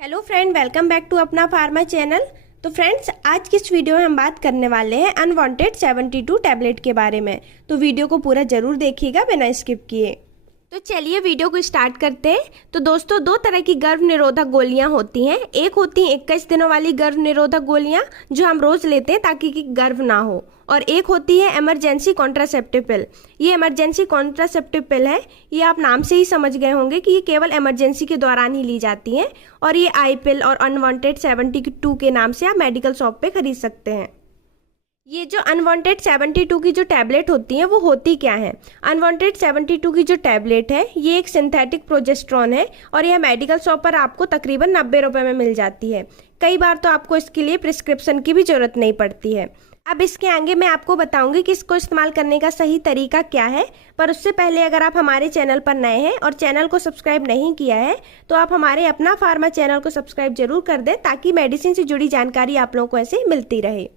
Hello friend, welcome back to अपना pharma channel. तो friends, आज की इस वीडियो में हम बात करने वाले हैं अनवांटेड 72 टैबलेट के बारे में। तो वीडियो को पूरा जरूर देखिएगा बिना स्किप किए। तो चलिए वीडियो को स्टार्ट करते हैं। तो दोस्तों, दो तरह की गर्भ निरोधक गोलियां होती हैं। एक होती हैं 21 दिनों वाली गर्भ निरोधक गोलियां जो हम रोज लेते हैं ताकि कि गर्भ ना हो, और एक होती है इमरजेंसी कॉन्ट्रासेप्टिव पिल। ये इमरजेंसी कॉन्ट्रासेप्टिव पिल है, ये आप नाम से ही समझ गए होंगे कि ये केवल इमरजेंसी के दौरान ही ली जाती हैं, और ये आई पिल और अनवांटेड 72 के नाम से आप मेडिकल शॉप पे खरीद सकते हैं। ये जो अनवांटेड 72 की जो टैबलेट होती हैं वो होती क्या है? अनवांटेड 72 की जो टैबलेट है ये एक सिंथेटिक प्रोजेस्टेरॉन है, और यह मेडिकल शॉप पर आपको तकरीबन 90 रुपए में मिल जाती है। कई बार तो आपको इसके लिए प्रिस्क्रिप्शन की भी जरूरत नहीं पड़ती है। अब इसके आगे मैं आपको बताऊंगी कि इसको इस्तेमाल करने का सही तरीका क्या है, पर उससे पहले अगर आप हमारे चैनल पर नए हैं और चैनल को सब्सक्राइब नहीं किया है तो आप हमारे अपना फार्मा चैनल को सब्सक्राइब जरूर कर दें, ताकि मेडिसिन से जुड़ी जानकारी आप लोगों को ऐसे मिलती रहे।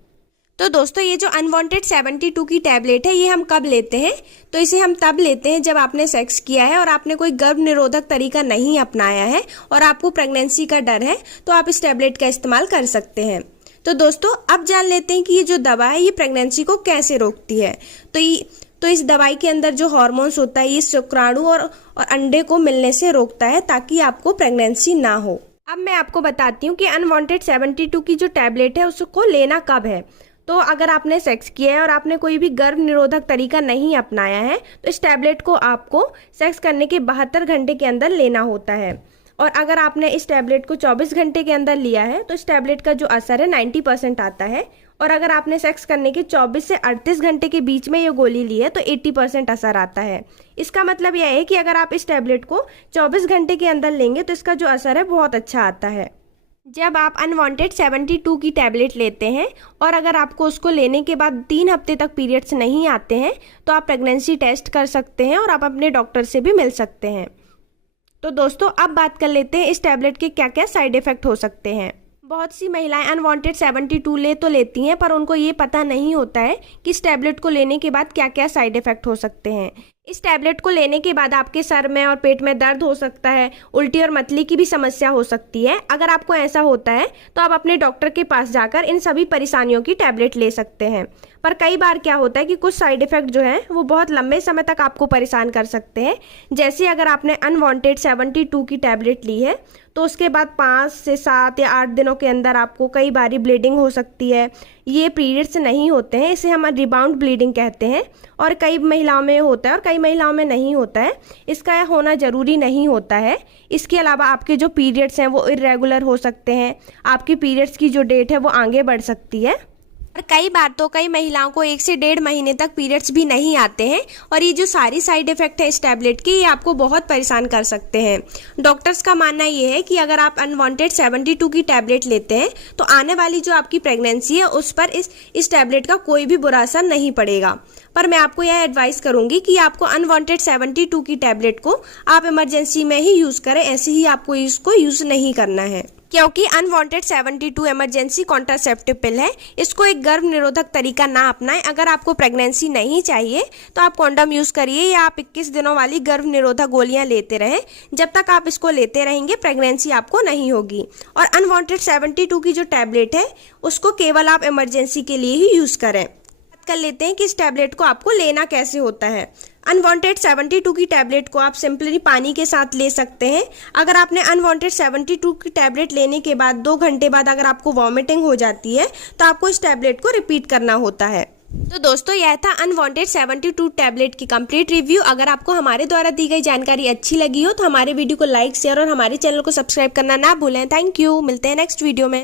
तो दोस्तों, ये जो अनवांटेड 72 की टैबलेट है ये हम कब लेते हैं? तो इसे हम तब लेते हैं जब आपने सेक्स किया है और आपने कोई गर्भ निरोधक तरीका नहीं अपनाया है और आपको प्रेगनेंसी का डर है, तो आप इस टैबलेट का इस्तेमाल कर सकते हैं। तो दोस्तों, अब जान लेते हैं कि ये जो दवा है ये प्रेगनेंसी को कैसे रोकती है। तो इस दवाई के अंदर जो हार्मोन्स होता है ये शुक्राणु और अंडे को मिलने से रोकता है ताकि आपको प्रेगनेंसी ना हो। अब मैं आपको बताती हूँ कि अनवांटेड 72 की जो टैबलेट है उसको लेना कब है। तो अगर आपने सेक्स किया है और आपने कोई भी गर्भ निरोधक तरीका नहीं अपनाया है तो इस टैबलेट को आपको सेक्स करने के 72 घंटे के अंदर लेना होता है। और अगर आपने इस टैबलेट को 24 घंटे के अंदर लिया है तो इस टैबलेट का जो असर है 90% आता है। और अगर आपने सेक्स करने के 24 से 38 घंटे के बीच में ये गोली ली है तो 80% असर आता है। इसका मतलब यह है कि अगर आप इस टैबलेट को 24 घंटे के अंदर लेंगे तो इसका जो असर है बहुत अच्छा आता है। जब आप अनवांटेड 72 की टैबलेट लेते हैं और अगर आपको उसको लेने के बाद 3 हफ्ते तक पीरियड्स नहीं आते हैं तो आप प्रेगनेंसी टेस्ट कर सकते हैं और आप अपने डॉक्टर से भी मिल सकते हैं। तो दोस्तों, अब बात कर लेते हैं इस टैबलेट के क्या क्या साइड इफेक्ट हो सकते हैं। बहुत सी महिलाएं अनवांटेड 72 ले तो लेती हैं, पर उनको ये पता नहीं होता है कि इस टैबलेट को लेने के बाद क्या क्या साइड इफेक्ट हो सकते हैं। इस टैबलेट को लेने के बाद आपके सर में और पेट में दर्द हो सकता है, उल्टी और मतली की भी समस्या हो सकती है। अगर आपको ऐसा होता है तो आप अपने डॉक्टर के पास जाकर इन सभी परेशानियों की टैबलेट ले सकते हैं। पर कई बार क्या होता है कि कुछ साइड इफेक्ट जो है वो बहुत लंबे समय तक आपको परेशान कर सकते हैं। जैसे अगर आपने अनवांटेड 72 की टैबलेट ली है तो उसके बाद 5 से 7 या 8 दिनों के अंदर आपको कई बारी ब्लीडिंग हो सकती है। ये पीरियड्स नहीं होते हैं, इसे हम रिबाउंड ब्लीडिंग कहते हैं, और कई महिलाओं में होता है और कई महिलाओं में नहीं होता है। इसका होना जरूरी नहीं होता है। इसके अलावा आपके जो पीरियड्स हैं वो इरेगुलर हो सकते हैं, आपकी पीरियड्स की जो डेट है वो आगे बढ़ सकती है, और कई बार तो कई महिलाओं को 1 से 1.5 महीने तक पीरियड्स भी नहीं आते हैं। और ये जो सारी साइड इफेक्ट है इस टैबलेट के, ये आपको बहुत परेशान कर सकते हैं। डॉक्टर्स का मानना ये है कि अगर आप अनवांटेड 72 की टैबलेट लेते हैं तो आने वाली जो आपकी प्रेगनेंसी है उस पर इस टैबलेट का कोई भी बुरा असर नहीं पड़ेगा। पर मैं आपको यह एडवाइस करूंगी कि आपको अनवांटेड 72 की टैबलेट को आप इमरजेंसी में ही यूज करें, ऐसे ही आपको इसको यूज नहीं करना है, क्योंकि अनवांटेड 72 इमरजेंसी कॉन्ट्रासेप्टिव पिल है। इसको एक गर्भ निरोधक तरीका ना अपनाएं। अगर आपको प्रेगनेंसी नहीं चाहिए तो आप कॉन्डम यूज करिए या आप 21 दिनों वाली गर्भ निरोधक गोलियां लेते रहें। जब तक आप इसको लेते रहेंगे प्रेगनेंसी आपको नहीं होगी। और अनवांटेड 72 की जो टैबलेट है उसको केवल आप इमरजेंसी के लिए ही यूज करें। बात कर लेते हैं कि इस टैबलेट को आपको लेना कैसे होता है। अनवांटेड 72 की टैबलेट को आप सिंपली पानी के साथ ले सकते हैं। अगर आपने अनवांटेड 72 की टैबलेट लेने के बाद 2 घंटे बाद अगर आपको वॉमिटिंग हो जाती है तो आपको इस टैबलेट को रिपीट करना होता है। तो दोस्तों, यह था अनवांटेड 72 टैबलेट की कंप्लीट रिव्यू। अगर आपको हमारे द्वारा दी गई जानकारी अच्छी लगी हो तो हमारे वीडियो को लाइक, शेयर और हमारे चैनल को सब्सक्राइब करना ना भूलें। Thank you. मिलते हैं नेक्स्ट वीडियो में।